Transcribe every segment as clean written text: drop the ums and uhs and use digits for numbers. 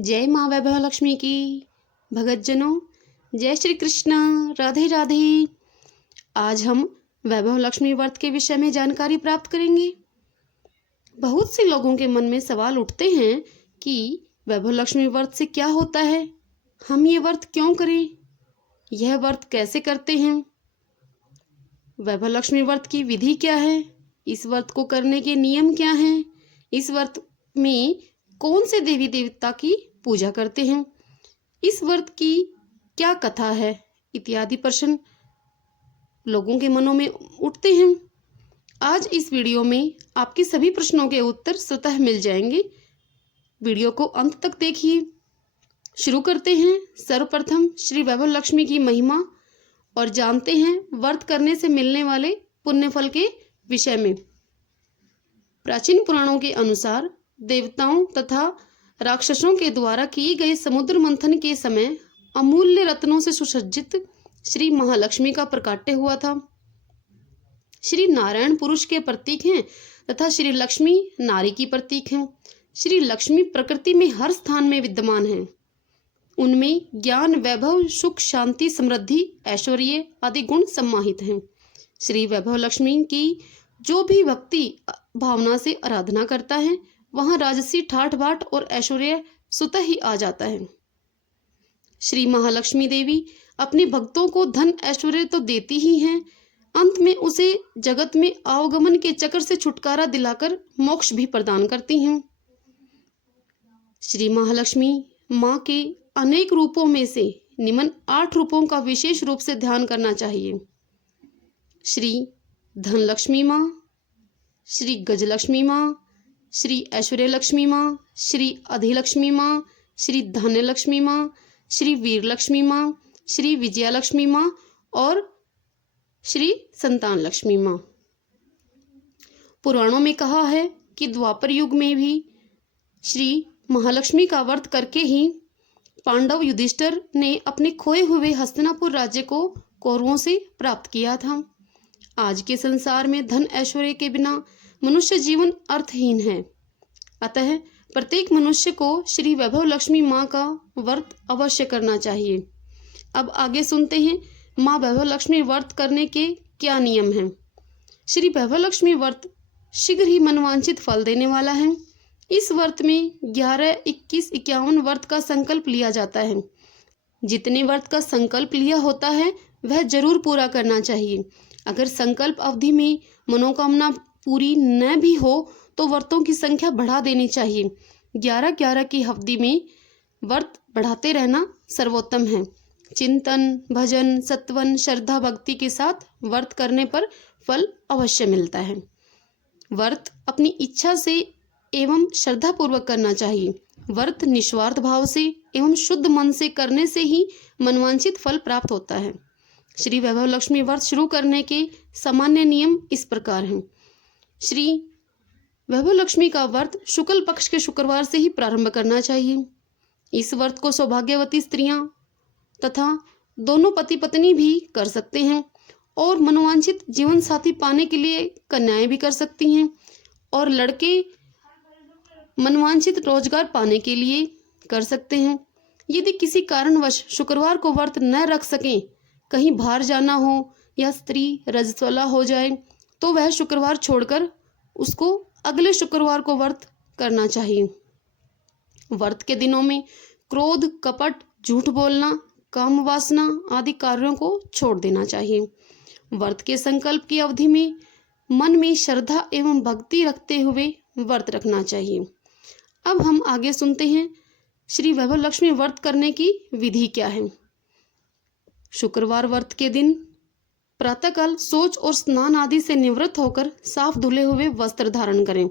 जय माँ वैभव लक्ष्मी की। भगतजनों, जय श्री कृष्ण, राधे राधे। आज हम वैभव लक्ष्मी व्रत के विषय में जानकारी प्राप्त करेंगे। बहुत से लोगों के मन में सवाल उठते हैं कि वैभव लक्ष्मी व्रत से क्या होता है, हम ये व्रत क्यों करें, यह व्रत कैसे करते हैं, वैभव लक्ष्मी व्रत की विधि क्या है, इस व्रत को करने के नियम क्या हैं, इस व्रत में कौन से देवी देवता की पूजा करते हैं, इस व्रत की क्या कथा है, इत्यादि प्रश्न लोगों के मनों में उठते हैं। आज इस वीडियो में आपके सभी प्रश्नों के उत्तर स्वतः मिल जाएंगे। वीडियो को अंत तक देखिए। शुरू करते हैं सर्वप्रथम श्री वैभव लक्ष्मी की महिमा और जानते हैं व्रत करने से मिलने वाले पुण्य फल के विषय में। प्राचीन पुराणों के अनुसार देवताओं तथा राक्षसों के द्वारा किए गए समुद्र मंथन के समय अमूल्य रत्नों से सुसज्जित श्री महालक्ष्मी का प्रकाट्य हुआ था। श्री नारायण पुरुष के प्रतीक हैं तथा श्री लक्ष्मी नारी की प्रतीक हैं। श्री लक्ष्मी प्रकृति में हर स्थान में विद्यमान हैं। उनमें ज्ञान, वैभव, सुख, शांति, समृद्धि, ऐश्वर्य आदि गुण सम्माहित हैं। श्री वैभव लक्ष्मी की जो भी भक्ति भावना से आराधना करता है वहां राजसी ठाठ बाट और ऐश्वर्य स्वतः ही आ जाता है। श्री महालक्ष्मी देवी अपने भक्तों को धन ऐश्वर्य तो देती ही हैं, अंत में उसे जगत में आवागमन के चक्र से छुटकारा दिलाकर मोक्ष भी प्रदान करती हैं। श्री महालक्ष्मी माँ के अनेक रूपों में से निम्न 8 रूपों का विशेष रूप से ध्यान करना चाहिए। श्री धनलक्ष्मी माँ, श्री गजलक्ष्मी माँ, श्री ऐश्वर्य लक्ष्मी माँ, श्री अधिलक्ष्मी माँ, श्री धन्य लक्ष्मी माँ, श्री वीर लक्ष्मी माँ, श्री विजया लक्ष्मी माँ और श्री संतान लक्ष्मी माँ। पुराणों में कहा है कि द्वापर युग में भी श्री महालक्ष्मी का व्रत करके ही पांडव युधिष्ठिर ने अपने खोए हुए हस्तिनापुर राज्य को कौरवों से प्राप्त किया था। आज के संसार में धन ऐश्वर्य के बिना मनुष्य जीवन अर्थहीन है। अतः प्रत्येक मनुष्य को श्री वैभव लक्ष्मी माँ का व्रत अवश्य करना चाहिए। अब आगे सुनते हैं माँ वैभव लक्ष्मी व्रत करने के क्या नियम हैं। श्री वैभव लक्ष्मी व्रत शीघ्र ही मनवांछित फल देने वाला है। इस व्रत में 11, 21, 51 व्रत का संकल्प लिया जाता है। जितने व्रत का संकल्प लिया होता है वह जरूर पूरा करना चाहिए। अगर संकल्प अवधि में मनोकामना पूरी न भी हो तो व्रतों की संख्या बढ़ा देनी चाहिए। 11-11 की अवधि में व्रत बढ़ाते रहना सर्वोत्तम है। चिंतन, भजन, सत्वन, श्रद्धा, भक्ति के साथ व्रत करने पर फल अवश्य मिलता है। व्रत अपनी इच्छा से एवं श्रद्धा पूर्वक करना चाहिए। व्रत निस्वार्थ भाव से एवं शुद्ध मन से करने से ही मनवांछित फल प्राप्त होता है। श्री वैभव लक्ष्मी व्रत शुरू करने के सामान्य नियम इस प्रकार हैं। श्री वैभव लक्ष्मी का व्रत शुक्ल पक्ष के शुक्रवार से ही प्रारंभ करना चाहिए। इस व्रत को सौभाग्यवती स्त्रियां तथा दोनों पति पत्नी भी कर सकते हैं और मनोवांछित जीवन साथी पाने के लिए कन्याएं भी कर सकती हैं और लड़के मनोवांछित रोजगार पाने के लिए कर सकते हैं। यदि किसी कारणवश शुक्रवार को व्रत न रख सकें, कहीं बाहर जाना हो या स्त्री रजस्वला हो जाए तो वह शुक्रवार छोड़कर उसको अगले शुक्रवार को व्रत करना चाहिए। व्रत के दिनों में क्रोध, कपट, झूठ बोलना, काम वासना आदि कार्यों को छोड़ देना चाहिए। व्रत के संकल्प की अवधि में मन में श्रद्धा एवं भक्ति रखते हुए व्रत रखना चाहिए। अब हम आगे सुनते हैं श्री वैभव लक्ष्मी व्रत करने की विधि क्या है। शुक्रवार व्रत के दिन प्रातःकाल शौच और स्नान आदि से निवृत्त होकर साफ धुले हुए वस्त्र धारण करें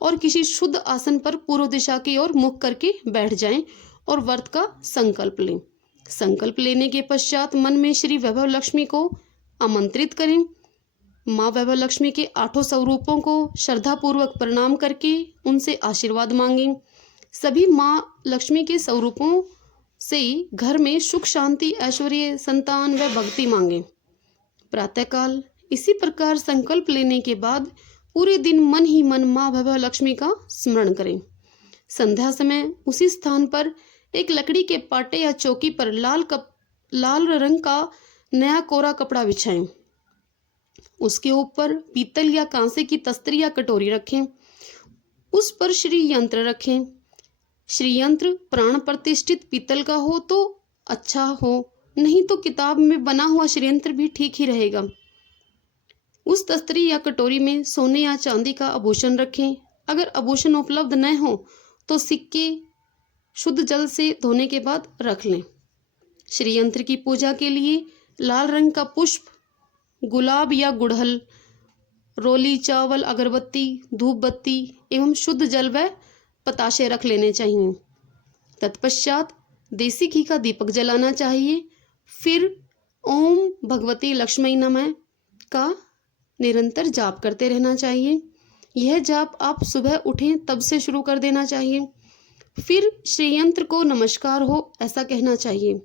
और किसी शुद्ध आसन पर पूर्व दिशा की ओर मुख करके बैठ जाएं और व्रत का संकल्प लें। संकल्प लेने के पश्चात मन में श्री वैभव लक्ष्मी को आमंत्रित करें। माँ वैभव लक्ष्मी के 8 स्वरूपों को श्रद्धापूर्वक प्रणाम करके उनसे आशीर्वाद मांगें। सभी माँ लक्ष्मी के स्वरूपों से घर में सुख, शांति, ऐश्वर्य, संतान व भक्ति मांगें। प्रातःकाल इसी प्रकार संकल्प लेने के बाद पूरे दिन मन ही मन माँ वैभव लक्ष्मी का स्मरण करें। संध्या समय उसी स्थान पर एक लकड़ी के पाटे या चौकी पर लाल रंग का नया कोरा कपड़ा बिछाएं। उसके ऊपर पीतल या कांसे की तस्तरी या कटोरी रखें। उस पर श्री यंत्र रखें। श्री यंत्र प्राण प्रतिष्ठित पीतल का हो तो अच्छा हो, नहीं तो किताब में बना हुआ श्री यंत्र भी ठीक ही रहेगा। उस तस्तरी या कटोरी में सोने या चांदी का आभूषण रखें। अगर आभूषण उपलब्ध न हो तो सिक्के शुद्ध जल से धोने के बाद रख लें। श्री यंत्र की पूजा के लिए लाल रंग का पुष्प, गुलाब या गुड़हल, रोली, चावल, अगरबत्ती, धूप बत्ती एवं शुद्ध जल व पताशे रख लेने चाहिए। तत्पश्चात देसी घी का दीपक जलाना चाहिए। फिर ओम भगवती लक्ष्मी नमः का निरंतर जाप करते रहना चाहिए। यह जाप आप सुबह उठें तब से शुरू कर देना चाहिए। फिर श्री यंत्र को नमस्कार हो ऐसा कहना चाहिए।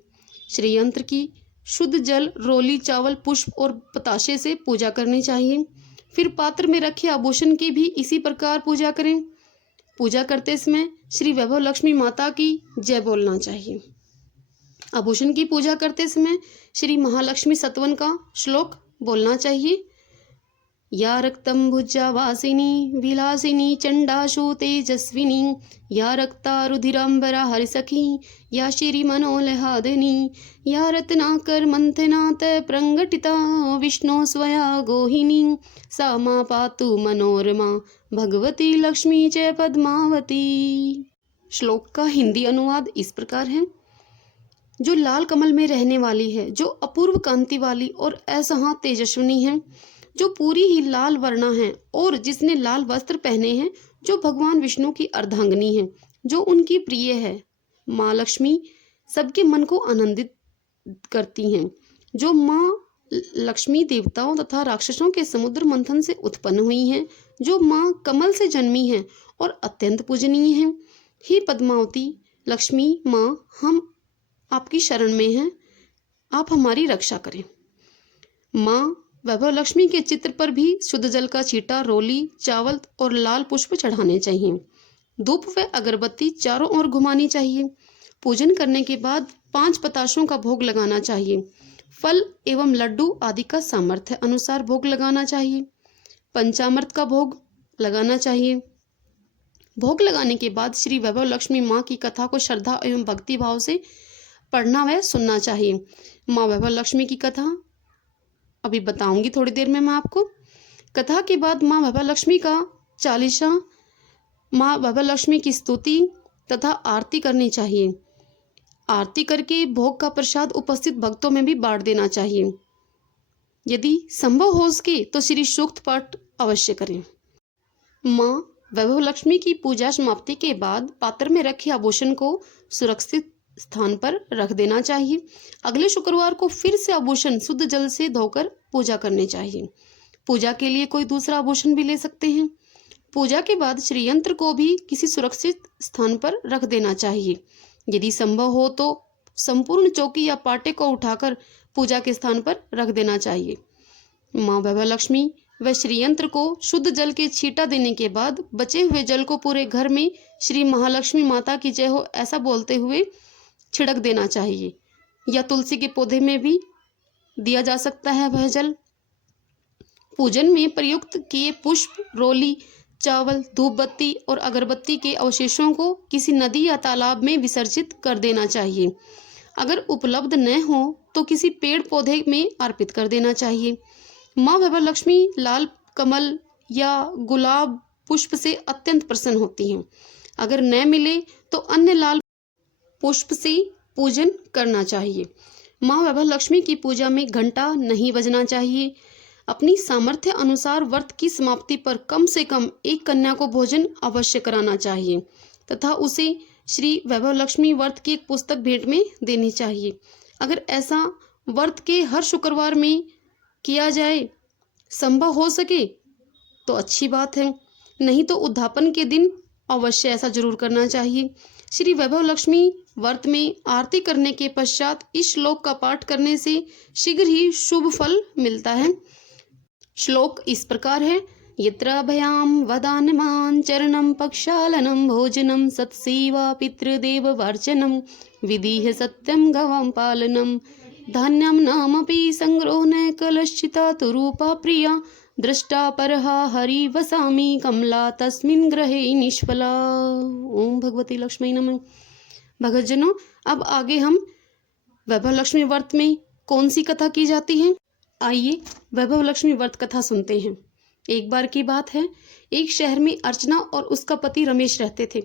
श्री यंत्र की शुद्ध जल, रोली, चावल, पुष्प और पताशे से पूजा करनी चाहिए। फिर पात्र में रखे आभूषण की भी इसी प्रकार पूजा करें। पूजा करते समय श्री वैभव लक्ष्मी माता की जय बोलना चाहिए। आभूषण की पूजा करते समय श्री महालक्ष्मी सत्वन का श्लोक बोलना चाहिए। या रक्तम भुज्जा वासिनी विलासिनी चंडाशु तेजस्विनी, या रक्ता रुधिरांबरा हरिसखी, या श्री मनोलहादिनी, या रत्नाकर मंथनात प्रंगटिता विष्णु स्वया गोहिनी, सा मा पातु मनोरमा भगवती लक्ष्मी च पद्मावती। श्लोक का हिंदी अनुवाद इस प्रकार है। जो लाल कमल में रहने वाली है, जो अपूर्व कांति वाली और असहा तेजस्विनी है, जो पूरी ही लाल वर्णा है और जिसने लाल वस्त्र पहने हैं, जो भगवान विष्णु की अर्धांगिनी है, जो उनकी प्रिय है। माँ लक्ष्मी सबके मन को आनंदित करती हैं। जो माँ लक्ष्मी देवताओं तथा राक्षसों के समुद्र मंथन से उत्पन्न हुई हैं, जो माँ कमल से जन्मी हैं और अत्यंत पूजनीय हैं। हे पद्मावती लक्ष्मी माँ, हम आपकी शरण में हैं, आप हमारी रक्षा करें। माँ वैभव लक्ष्मी के चित्र पर भी शुद्ध जल का छींटा, रोली, चावल और लाल पुष्प चढ़ाने चाहिए। धूप व अगरबत्ती चारों ओर घुमानी चाहिए। पूजन करने के बाद 5 पताशों का भोग लगाना चाहिए। फल एवं लड्डू आदि का सामर्थ्य अनुसार भोग लगाना चाहिए। पंचामृत का भोग लगाना चाहिए। भोग लगाने के बाद श्री वैभव लक्ष्मी माँ की कथा को श्रद्धा एवं भक्ति भाव से पढ़ना व सुनना चाहिए। माँ वैभव लक्ष्मी की कथा अभी बताऊंगी थोड़ी देर में मैं आपको। कथा के बाद माँ वैभव लक्ष्मी का चालीसा, माँ वैभव लक्ष्मी की स्तुति तथा आरती करनी चाहिए। आरती करके भोग का प्रसाद उपस्थित भक्तों में भी बांट देना चाहिए। यदि संभव हो सके तो श्री सूक्त पाठ अवश्य करें। माँ वैभव लक्ष्मी की पूजा समाप्ति के बाद पात्र में रखे आभूषण को सुरक्षित स्थान पर रख देना चाहिए। अगले शुक्रवार को फिर से आभूषण शुद्ध जल से धोकर पूजा करनी चाहिए। पूजा के लिए कोई दूसरा आभूषण भी ले सकते हैं। पूजा के बाद श्री यंत्र को भी किसी सुरक्षित स्थान पर रख देना चाहिए। यदि संभव हो तो संपूर्ण चौकी या पाटे को उठाकर पूजा के स्थान पर रख देना चाहिए। माँ वैभव लक्ष्मी व श्री यंत्र को शुद्ध जल के छींटा देने के बाद बचे हुए जल को पूरे घर में श्री महालक्ष्मी माता की जय हो ऐसा बोलते हुए छिड़क देना चाहिए, या तुलसी के पौधे में भी दिया जा सकता है वह जल। पूजन में प्रयुक्त किए पुष्प, रोली, चावल, धूप बत्ती और अगरबत्ती के अवशेषों को किसी नदी या तालाब में विसर्जित कर देना चाहिए। अगर उपलब्ध न हो तो किसी पेड़ पौधे में अर्पित कर देना चाहिए। माँ वैभव लक्ष्मी लाल कमल या गुलाब पुष्प से अत्यंत प्रसन्न होती हैं। अगर न मिले तो अन्य लाल पुष्प से पूजन करना चाहिए। माँ वैभव लक्ष्मी की पूजा में घंटा नहीं बजना चाहिए। अपनी सामर्थ्य अनुसार व्रत की समाप्ति पर कम से कम एक कन्या को भोजन अवश्य कराना चाहिए तथा उसे श्री वैभव लक्ष्मी व्रत की एक पुस्तक भेंट में देनी चाहिए। अगर ऐसा व्रत के हर शुक्रवार में किया जाए, संभव हो सके तो अच्छी बात है, नहीं तो उद्यापन के दिन अवश्य ऐसा जरूर करना चाहिए। श्री वैभव लक्ष्मी व्रत में आरती करने के पश्चात इस श्लोक का पाठ करने से शीघ्र ही शुभ फल मिलता है। श्लोक इस प्रकार है। यत्र भयां वदान्यमान् चरणं पक्षालनं भोजनं सत्सेवा पितृदेववर्चनं विधिः सत्यं गवां पालनं धान्यं नामपि संग्रहो न कलश्चिता तु रूपा प्रिया दृष्टा परहा हरि वसामि कमला तस्मिन् ग्रहे निष्फला। ओम भगवती लक्ष्मी नमः। भगतजनों, अब आगे हम वैभव लक्ष्मी व्रत में कौन सी कथा की जाती है, आइए वैभव लक्ष्मी व्रत कथा सुनते हैं। एक बार की बात है, एक शहर में अर्चना और उसका पति रमेश रहते थे।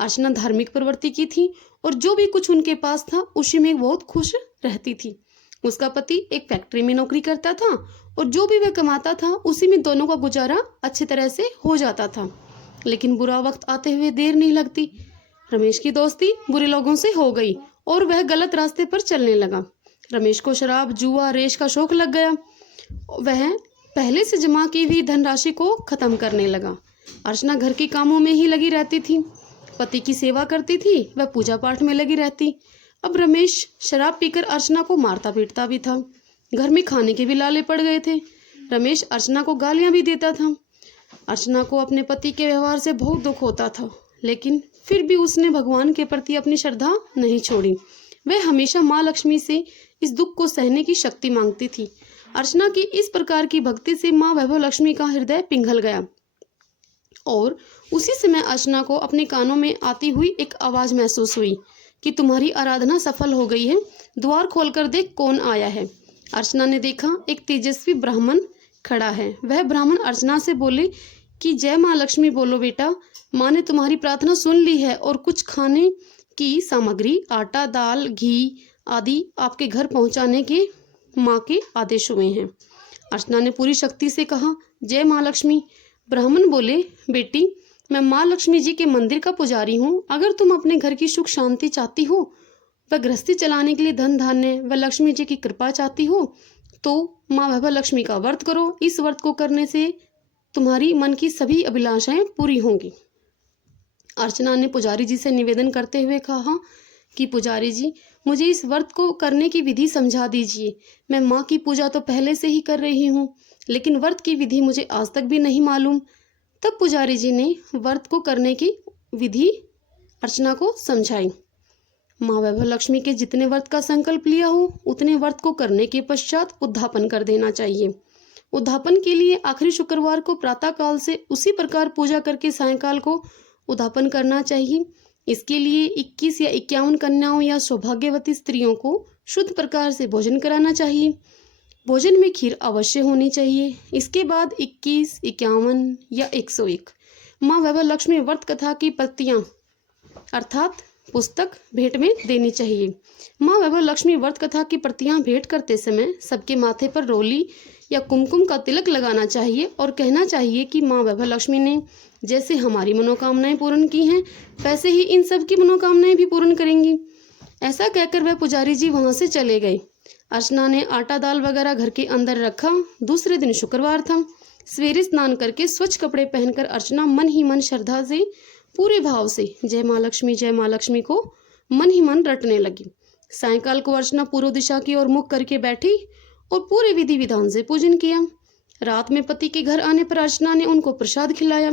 अर्चना धार्मिक प्रवृत्ति की थी और जो भी कुछ उनके पास था उसी में बहुत खुश रहती थी। उसका पति एक फैक्ट्री में नौकरी करता था और जो भी वह कमाता था उसी में दोनों का गुजारा अच्छी तरह से हो जाता था। लेकिन बुरा वक्त आते हुए देर नहीं लगती। रमेश की दोस्ती बुरे लोगों से हो गई और वह गलत रास्ते पर चलने लगा। रमेश को शराब, जुआ, रेश का शौक लग गया। वह पहले से जमा की हुई धनराशि को खत्म करने लगा। अर्चना घर के कामों में ही लगी रहती थी, पति की सेवा करती थी, वह पूजा पाठ में लगी रहती। अब रमेश शराब पीकर अर्चना को मारता पीटता भी था। घर में खाने के भी लाले पड़ गए थे। रमेश अर्चना को गालियां भी देता था। अर्चना को अपने पति के व्यवहार से बहुत दुख होता था, लेकिन फिर भी उसने भगवान के प्रति अपनी श्रद्धा नहीं छोड़ी। वह हमेशा माँ लक्ष्मी से इस दुख को सहने की शक्ति मांगती थी। अर्चना की इस प्रकार की भक्ति से माँ वैभव लक्ष्मी का हृदय पिघल गया और उसी समय अर्चना को अपने कानों में आती हुई एक आवाज महसूस हुई कि तुम्हारी आराधना सफल हो गई है, द्वार खोलकर देख कौन आया है। अर्चना ने देखा, एक तेजस्वी ब्राह्मण खड़ा है। वह ब्राह्मण अर्चना से बोले कि जय माँ लक्ष्मी बोलो बेटा, माँ ने तुम्हारी प्रार्थना सुन ली है और कुछ खाने की सामग्री, आटा, दाल, घी आदि आपके घर पहुंचाने के माँ के आदेश हुए हैं। अर्चना ने पूरी शक्ति से कहा, जय माँ लक्ष्मी। ब्राह्मण बोले, बेटी मैं माँ लक्ष्मी जी के मंदिर का पुजारी हूँ। अगर तुम अपने घर की सुख शांति चाहती हो, वह गृहस्थी चलाने के लिए धन धान्य व लक्ष्मी जी की कृपा चाहती हो, तो माँ वैभव लक्ष्मी का व्रत करो। इस व्रत को करने से तुम्हारी मन की सभी अभिलाषाएं पूरी होंगी। अर्चना ने पुजारी जी से निवेदन करते हुए कहा कि पुजारी जी, मुझे इस व्रत को करने की विधि समझा दीजिए। मैं माँ की पूजा तो पहले से ही कर रही हूँ, लेकिन व्रत की विधि मुझे आज तक भी नहीं मालूम। तब पुजारी जी ने व्रत को करने की विधि अर्चना को समझाई। माँ वैभव लक्ष्मी के जितने व्रत का संकल्प लिया हो उतने व्रत को करने के पश्चात उद्यापन कर देना चाहिए। उद्यापन के लिए आखिरी शुक्रवार को प्रातः काल से उसी प्रकार पूजा करके सायंकाल को उद्यापन करना चाहिए। इसके लिए 21 या 51 कन्याओं या सौभाग्यवती स्त्रियों को शुद्ध प्रकार से भोजन कराना चाहिए। भोजन में खीर अवश्य होनी चाहिए। इसके बाद 21, 51 या 101 माँ वैभव लक्ष्मी व्रत कथा की प्रतियां अर्थात पुस्तक भेंट में देनी चाहिए। माँ वैभव लक्ष्मी व्रत कथा की प्रतियां भेंट करते समय सबके माथे पर रोली या कुमकुम का तिलक लगाना चाहिए और कहना चाहिए कि माँ वैभव लक्ष्मी ने जैसे हमारी मनोकामनाएं पूर्ण की हैं, वैसे ही इन सब की मनोकामनाएं भी पूर्ण करेंगी। ऐसा कहकर वह पुजारी जी वहां से चले गए। अर्चना ने आटा दाल वगैरह घर के अंदर रखा। दूसरे दिन शुक्रवार था। सवेरे स्नान करके स्वच्छ कपड़े पहनकर अर्चना मन ही मन श्रद्धा से पूरे भाव से जय माँ लक्ष्मी को मन ही मन रटने लगी। सायंकाल को अर्चना पूर्व दिशा की ओर मुख करके बैठी और पूरे विधि विधान से पूजन किया। रात में पति के घर आने पर अर्चना ने उनको प्रसाद खिलाया।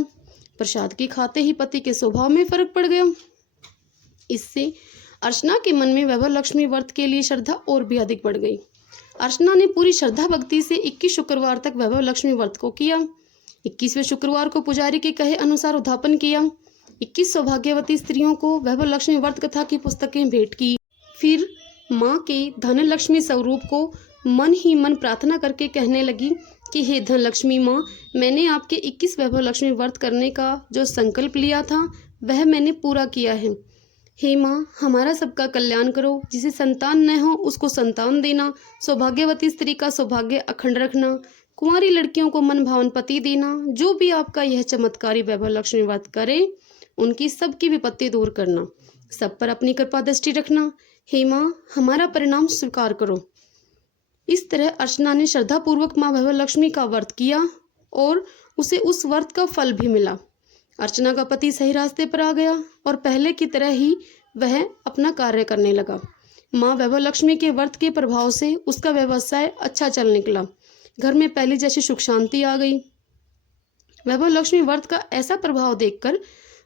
प्रसाद के खाते ही पति के स्वभाव में फर्क पड़ गया। इससे अर्चना के मन में वैभव लक्ष्मी व्रत के लिए श्रद्धा और भी अधिक बढ़ गई। अर्चना ने पूरी श्रद्धा भक्ति से 21 शुक्रवार तक वैभव लक्ष्मी व्रत को किया। 21वें शुक्रवार को पुजारी के कहे अनुसार उद्यापन किया। 21 सौभाग्यवती स्त्रियों को वैभव लक्ष्मी व्रत कथा की पुस्तकें भेंट की। फिर माँ के धन लक्ष्मी स्वरूप को मन ही मन प्रार्थना करके कहने लगी कि हे धन लक्ष्मी माँ, मैंने आपके 21 वैभव लक्ष्मी व्रत करने का जो संकल्प लिया था वह मैंने पूरा किया है। हे माँ, हमारा सबका कल्याण करो। जिसे संतान न हो उसको संतान देना, सौभाग्यवती स्त्री का सौभाग्य अखंड रखना, कुंवारी लड़कियों को मन भावन पति देना। जो भी आपका यह चमत्कारी वैभव लक्ष्मी व्रत करे उनकी सबकी विपत्ति दूर करना, सब पर अपनी कृपा दृष्टि रखना। हे माँ, हमारा परिणाम स्वीकार करो। इस तरह अर्चना ने श्रद्धापूर्वक माँ वैभव लक्ष्मी का व्रत किया और उसे उस व्रत का फल भी मिला। अर्चना का पति सही रास्ते पर आ गया और पहले की तरह ही वह अपना कार्य करने लगा। माँ वैभव लक्ष्मी के व्रत के प्रभाव से उसका व्यवसाय अच्छा चल निकला। घर में पहले जैसी सुख शांति आ गई। वैभव लक्ष्मी व्रत का ऐसा प्रभाव देखकर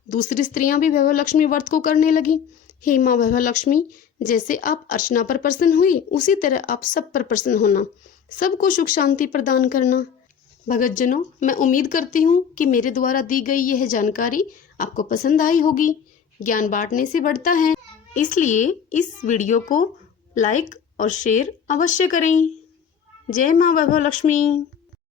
दूसरी स्त्रियां भी वैभव लक्ष्मी व्रत को करने लगी। हे माँ वैभव लक्ष्मी, जैसे आप अर्चना पर प्रसन्न हुई उसी तरह आप सब पर प्रसन्न होना, सबको सुख शांति प्रदान करना। भगतजनों, मैं उम्मीद करती हूँ कि मेरे द्वारा दी गई यह जानकारी आपको पसंद आई होगी। ज्ञान बांटने से बढ़ता है, इसलिए इस वीडियो को लाइक और शेयर अवश्य करें। जय माँ वैभव लक्ष्मी।